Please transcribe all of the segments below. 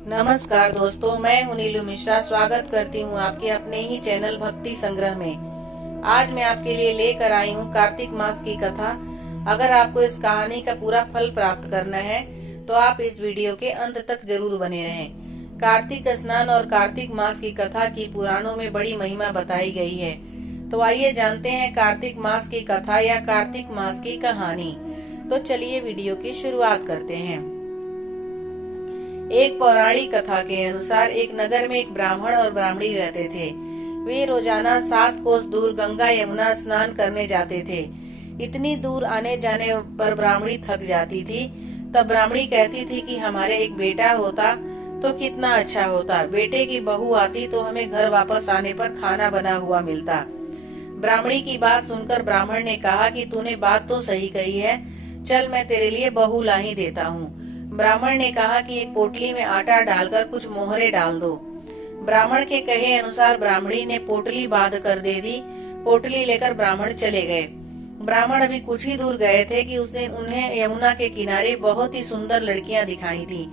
नमस्कार दोस्तों, मैं हूं नीलू मिश्रा। स्वागत करती हूं आपके अपने ही चैनल भक्ति संग्रह में। आज मैं आपके लिए लेकर आई हूं कार्तिक मास की कथा। अगर आपको इस कहानी का पूरा फल प्राप्त करना है तो आप इस वीडियो के अंत तक जरूर बने रहें। कार्तिक स्नान और कार्तिक मास की कथा की पुराणों में बड़ी महिमा बताई गई है। तो आइए जानते हैं कार्तिक मास की कथा या कार्तिक मास की कहानी। तो चलिए वीडियो की शुरुआत करते हैं। एक पौराणिक कथा के अनुसार एक नगर में एक ब्राह्मण और ब्राह्मणी रहते थे। वे रोजाना 7 कोस दूर गंगा यमुना स्नान करने जाते थे। इतनी दूर आने जाने पर ब्राह्मणी थक जाती थी। तब ब्राह्मणी कहती थी कि हमारे एक बेटा होता तो कितना अच्छा होता। बेटे की बहू आती तो हमें घर वापस आने पर खाना बना हुआ मिलता। ब्राह्मणी की बात सुनकर ब्राह्मण ने कहा कि तूने बात तो सही कही है, चल मैं तेरे लिए बहू ला ही देता हूँ। ब्राह्मण ने कहा कि एक पोटली में आटा डालकर कुछ मोहरे डाल दो। ब्राह्मण के कहे अनुसार ब्राह्मणी ने पोटली बांध कर दे दी। पोटली लेकर ब्राह्मण चले गए। ब्राह्मण अभी कुछ ही दूर गए थे कि उसने उन्हें यमुना के किनारे बहुत ही सुंदर लड़कियां दिखाई थी।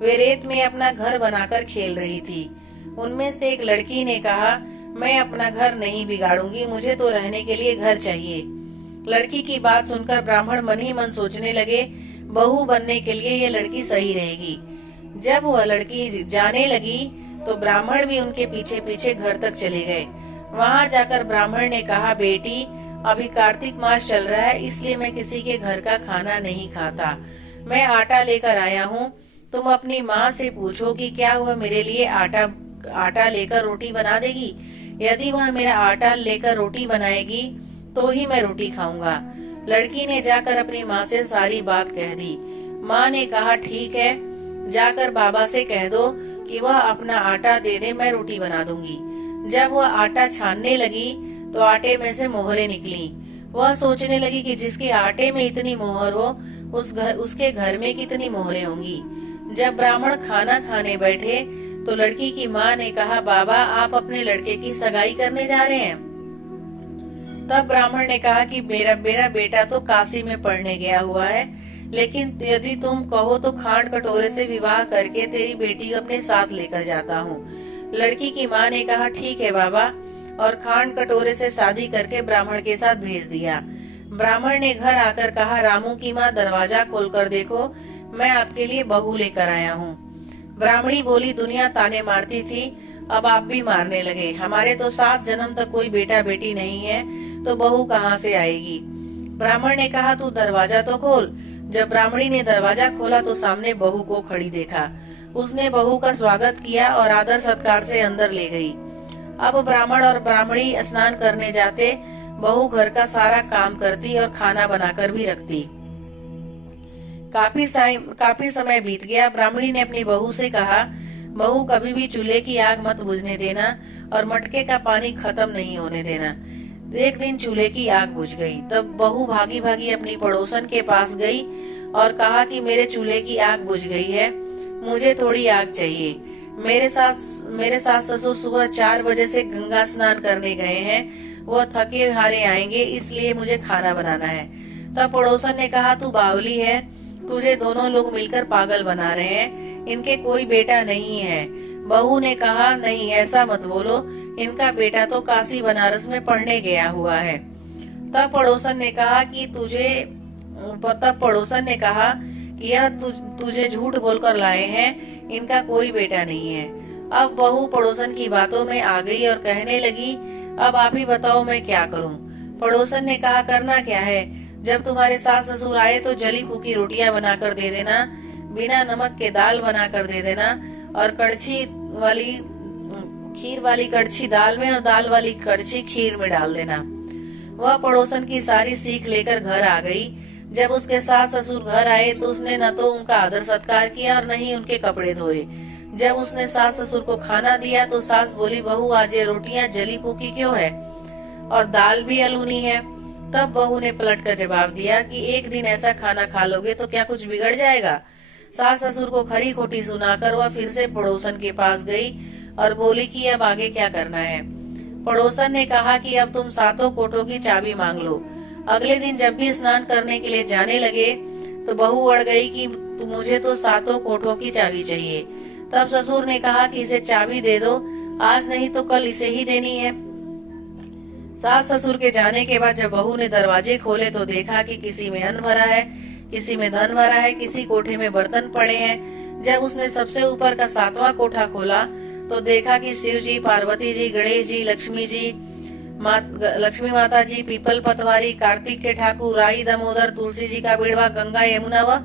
वे रेत में अपना घर बनाकर खेल रही थी। उनमें से एक लड़की ने कहा, मैं अपना घर नहीं बिगाड़ूंगी, मुझे तो रहने के लिए घर चाहिए। लड़की की बात सुनकर ब्राह्मण मन ही मन सोचने लगे, बहू बनने के लिए ये लड़की सही रहेगी। जब वह लड़की जाने लगी तो ब्राह्मण भी उनके पीछे पीछे घर तक चले गए। वहां जाकर ब्राह्मण ने कहा, बेटी अभी कार्तिक मास चल रहा है, इसलिए मैं किसी के घर का खाना नहीं खाता। मैं आटा लेकर आया हूँ, तुम अपनी माँ से पूछो कि क्या वह मेरे लिए आटा लेकर रोटी बना देगी। यदि वह मेरा आटा लेकर रोटी बनाएगी तो ही मैं रोटी खाऊंगा। लड़की ने जाकर अपनी माँ से सारी बात कह दी। माँ ने कहा, ठीक है, जाकर बाबा से कह दो कि वह अपना आटा दे दे, मैं रोटी बना दूंगी। जब वह आटा छानने लगी तो आटे में से मोहरें निकली। वह सोचने लगी कि जिसके आटे में इतनी मोहर हो उसके घर में कितनी मोहरें होंगी। जब ब्राह्मण खाना खाने बैठे तो लड़की की माँ ने कहा, बाबा आप अपने लड़के की सगाई करने जा रहे हैं। तब ब्राह्मण ने कहा कि मेरा बेटा तो काशी में पढ़ने गया हुआ है, लेकिन यदि तुम कहो तो खांड कटोरे से विवाह करके तेरी बेटी अपने साथ लेकर जाता हूँ। लड़की की माँ ने कहा, ठीक है बाबा, और खांड कटोरे से शादी करके ब्राह्मण के साथ भेज दिया। ब्राह्मण ने घर आकर कहा, रामू की माँ दरवाजा खोलकर देखो, मैं आपके लिए बहू लेकर आया हूँ। ब्राह्मणी बोली, दुनिया ताने मारती थी, अब आप भी मारने लगे। हमारे तो 7 जन्म तक कोई बेटा बेटी नहीं है, तो बहू कहाँ से आएगी। ब्राह्मण ने कहा, तू दरवाजा तो खोल। जब ब्राह्मणी ने दरवाजा खोला तो सामने बहू को खड़ी देखा। उसने बहू का स्वागत किया और आदर सत्कार से अंदर ले गई। अब ब्राह्मण और ब्राह्मणी स्नान करने जाते। बहू घर का सारा काम करती और खाना बनाकर भी रखती। काफी समय बीत गया। ब्राह्मणी ने अपनी बहू से कहा, बहू कभी भी चूल्हे की आग मत बुझने देना और मटके का पानी खत्म नहीं होने देना। एक दिन चूल्हे की आग बुझ गई। तब बहू भागी भागी अपनी पड़ोसन के पास गई और कहा कि मेरे चूल्हे की आग बुझ गई है, मुझे थोड़ी आग चाहिए। मेरे सास ससुर सुबह 4 बजे से गंगा स्नान करने गए हैं, वह थके हारे आएंगे, इसलिए मुझे खाना बनाना है। तब पड़ोसन ने कहा, तू बावली है, तुझे दोनों लोग मिलकर पागल बना रहे हैं, इनके कोई बेटा नहीं है। बहू ने कहा, नहीं ऐसा मत बोलो, इनका बेटा तो काशी बनारस में पढ़ने गया हुआ है। तब पड़ोसन ने कहा कि यह तुझे झूठ बोलकर लाए हैं, इनका कोई बेटा नहीं है। अब बहू पड़ोसन की बातों में आ गई और कहने लगी, अब आप ही बताओ मैं क्या करूं। पड़ोसन ने कहा, करना क्या है, जब तुम्हारे सास ससुर आए तो जली फूकी रोटियां बनाकर दे देना, बिना नमक के दाल बनाकर दे देना, और खीर वाली कड़छी दाल में और दाल वाली कड़छी खीर में डाल देना। वह पड़ोसन की सारी सीख लेकर घर आ गई। जब उसके सास ससुर घर आए तो उसने न तो उनका आदर सत्कार किया और न ही उनके कपड़े धोए। जब उसने सास ससुर को खाना दिया तो सास बोली, बहू आज ये रोटियां जली फूकी क्यों है और दाल भी अलूनी है। तब बहू ने पलट कर जवाब दिया कि एक दिन ऐसा खाना खा लोगे तो क्या कुछ बिगड़ जाएगा। सास ससुर को खरी खोटी सुनाकर वह फिर से पड़ोसन के पास गई और बोली कि अब आगे क्या करना है। पड़ोसन ने कहा कि अब तुम 7 कोठों की चाबी मांग लो। अगले दिन जब भी स्नान करने के लिए जाने लगे तो बहू अड़ गई कि मुझे तो 7 कोठों की चाबी चाहिए। तब ससुर ने कहा कि इसे चाबी दे दो, आज नहीं तो कल इसे ही देनी है। सास ससुर के जाने के बाद जब बहू ने दरवाजे खोले तो देखा कि किसी में अन्न भरा है, किसी में धन भरा है, किसी कोठे में बर्तन पड़े हैं। जब उसने सबसे ऊपर का 7वां कोठा खोला तो देखा कि शिव जी, पार्वती जी, गणेश जी, लक्ष्मी माता जी, पीपल पतवारी, कार्तिक के ठाकुर, राई, दामोदर, तुलसी जी का बिड़वा, गंगा, यमुना व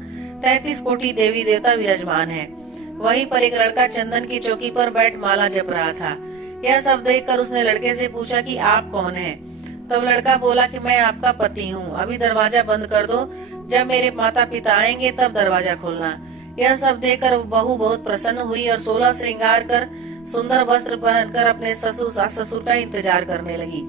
33 कोटि देवी देवता विराजमान है। वहीं पर एक लड़का चंदन की चौकी पर बैठ माला जप रहा था। यह सब देखकर उसने लड़के से पूछा कि आप कौन हैं? तब लड़का बोला कि मैं आपका पति हूँ, अभी दरवाजा बंद कर दो, जब मेरे माता पिता आएंगे तब दरवाजा खोलना। यह सब देखकर बहू बहुत प्रसन्न हुई और 16 श्रृंगार कर सुंदर वस्त्र पहनकर अपने सास ससुर का इंतजार करने लगी।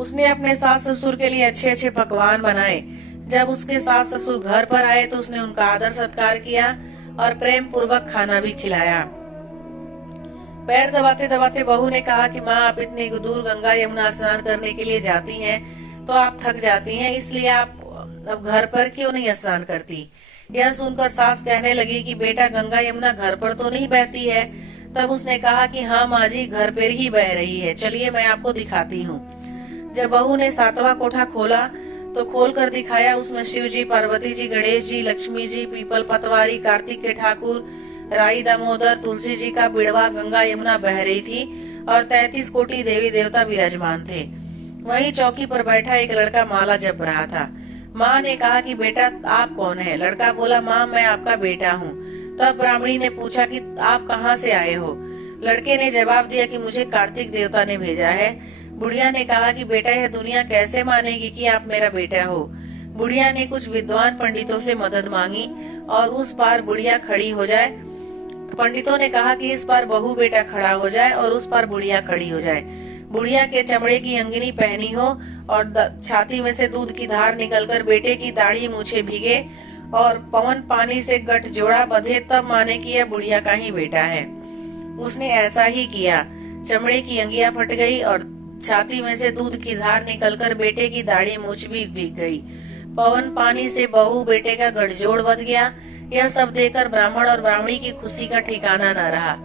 उसने अपने सास ससुर के लिए अच्छे अच्छे पकवान बनाए। जब उसके सास ससुर घर पर आए तो उसने उनका आदर सत्कार किया और प्रेम पूर्वक खाना भी खिलाया। पैर दबाते दबाते बहू ने कहा कि माँ, आप इतनी दूर गंगा यमुना स्नान करने के लिए जाती हैं तो आप थक जाती हैं, इसलिए आप अब घर पर क्यों नहीं स्नान करती? यह सुनकर सास कहने लगी कि बेटा, गंगा यमुना घर पर तो नहीं बहती है। तब उसने कहा कि हाँ माँ जी, घर पर ही बह रही है, चलिए मैं आपको दिखाती हूँ। जब बहू ने 7वां कोठा खोला तो खोल कर दिखाया, उसमें शिव जी, पार्वती जी, गणेश जी, लक्ष्मी जी, पीपल पतवारी, कार्तिक के ठाकुर, राई, दामोदर, तुलसी जी का बिड़वा, गंगा यमुना बह रही थी और 33 कोटि देवी देवता विराजमान थे। वहीं चौकी पर बैठा एक लड़का माला जप रहा था। माँ ने कहा कि बेटा, आप कौन है? लड़का बोला, माँ मैं आपका बेटा हूँ। तब ब्राह्मणी ने पूछा कि आप कहाँ से आए हो? लड़के ने जवाब दिया कि मुझे कार्तिक देवता ने भेजा है। बुढ़िया ने कहा कि बेटा, यह दुनिया कैसे मानेगी कि आप मेरा बेटा हो? बुढ़िया ने कुछ विद्वान पंडितों से मदद मांगी और उस पार बुढ़िया खड़ी हो जाए। पंडितों ने कहा कि इस पार बहू बेटा खड़ा हो जाए और उस पार बुढ़िया खड़ी हो जाए। बुढ़िया के चमड़े की अंगनी पहनी हो और छाती में से दूध की धार निकलकर बेटे की दाढ़ी मूछे भीगे और पवन पानी से गठ जोड़ा बंधे, तब माने कि यह बुढ़िया का ही बेटा है। उसने ऐसा ही किया। चमड़े की अंगिया फट गई और छाती में से दूध की धार निकलकर बेटे की दाढ़ी मूछ भी भीग गई। पवन पानी से बहू बेटे का गठजोड़ बंध गया। यह सब देखकर ब्राह्मण और ब्राह्मणी की खुशी का ठिकाना न रहा।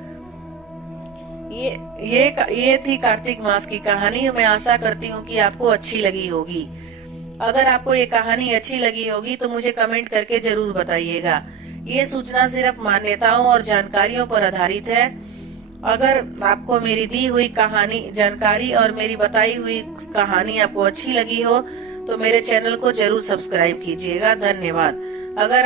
ये थी कार्तिक मास की कहानी। मैं आशा करती हूँ कि आपको अच्छी लगी होगी। अगर आपको ये कहानी अच्छी लगी होगी तो मुझे कमेंट करके जरूर बताइएगा। ये सूचना सिर्फ मान्यताओं और जानकारियों पर आधारित है। अगर आपको मेरी दी हुई जानकारी और मेरी बताई हुई कहानी आपको अच्छी लगी हो तो मेरे चैनल को जरूर सब्सक्राइब कीजिएगा। धन्यवाद। अगर आप